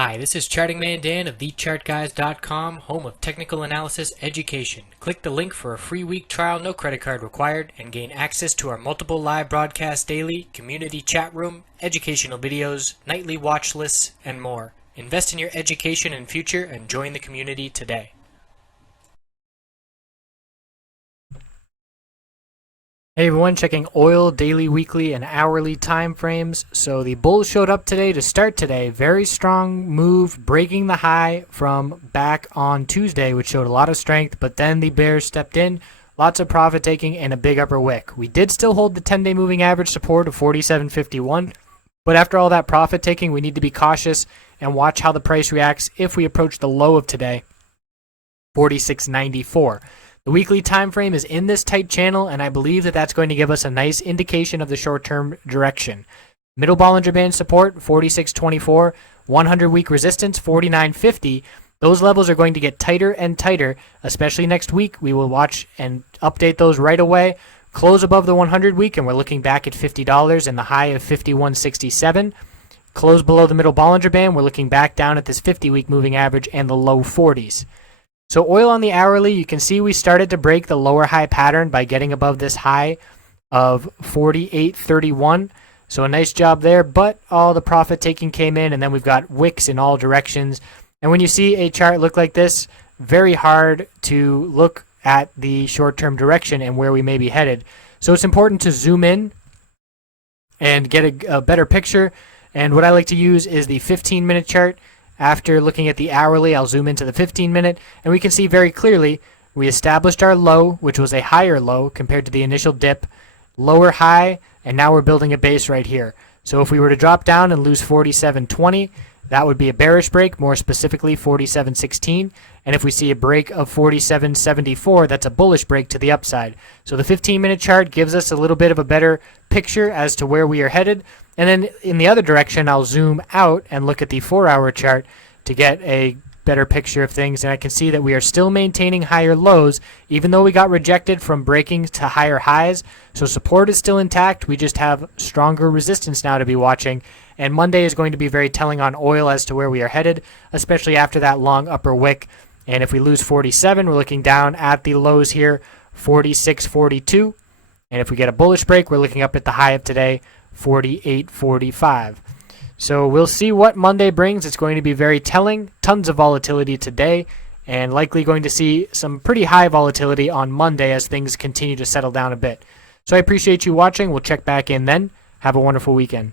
Hi, this is Charting Man Dan of TheChartGuys.com, home of technical analysis education. Click the link for a free week trial, no credit card required, and gain access to our multiple live broadcasts daily, community chat room, educational videos, nightly watch lists, and more. Invest in your education and future and join the community today. Hey everyone, checking oil daily, weekly, and hourly time frames. So the bulls showed up today to start today. Very strong move, breaking the high from back on Tuesday, which showed a lot of strength, but then the bears stepped in. Lots of profit taking and a big upper wick. We did still hold the 10-day moving average support of 47.51, but after all that profit taking, we need to be cautious and watch how the price reacts if we approach the low of today, 46.94. The weekly time frame is in this tight channel, and I believe that that's going to give us a nice indication of the short-term direction. Middle Bollinger Band support, 46.24. 100-week resistance, 49.50. Those levels are going to get tighter and tighter, especially next week. We will watch and update those right away. Close above the 100-week, and we're looking back at $50 and the high of 51.67. Close below the Middle Bollinger Band, we're looking back down at this 50-week moving average and the low 40s. So oil on the hourly, you can see we started to break the lower high pattern by getting above this high of 48.31. So a nice job there, but all the profit taking came in, and then we've got wicks in all directions. And when you see a chart look like this, very hard to look at the short-term direction and where we may be headed. So it's important to zoom in and get a better picture. And what I like to use is the 15-minute chart. After looking at the hourly, I'll zoom into the 15-minute, and we can see very clearly we established our low, which was a higher low compared to the initial dip, lower high, and now we're building a base right here. So if we were to drop down and lose 47.20, that would be a bearish break, more specifically 47.16. And if we see a break of 47.74, that's a bullish break to the upside. So the 15-minute chart gives us a little bit of a better picture as to where we are headed. And then in the other direction, I'll zoom out and look at the 4-hour chart to get a better picture of things. And I can see that we are still maintaining higher lows, even though we got rejected from breaking to higher highs. So support is still intact. We just have stronger resistance now to be watching. And Monday is going to be very telling on oil as to where we are headed, especially after that long upper wick. And if we lose 47, we're looking down at the lows here, 46.42. And if we get a bullish break, we're looking up at the high of today, 48.45. So we'll see what Monday brings. It's going to be very telling. Tons of volatility today, and likely going to see some pretty high volatility on Monday as things continue to settle down a bit. So I appreciate you watching. We'll check back in then. Have a wonderful weekend.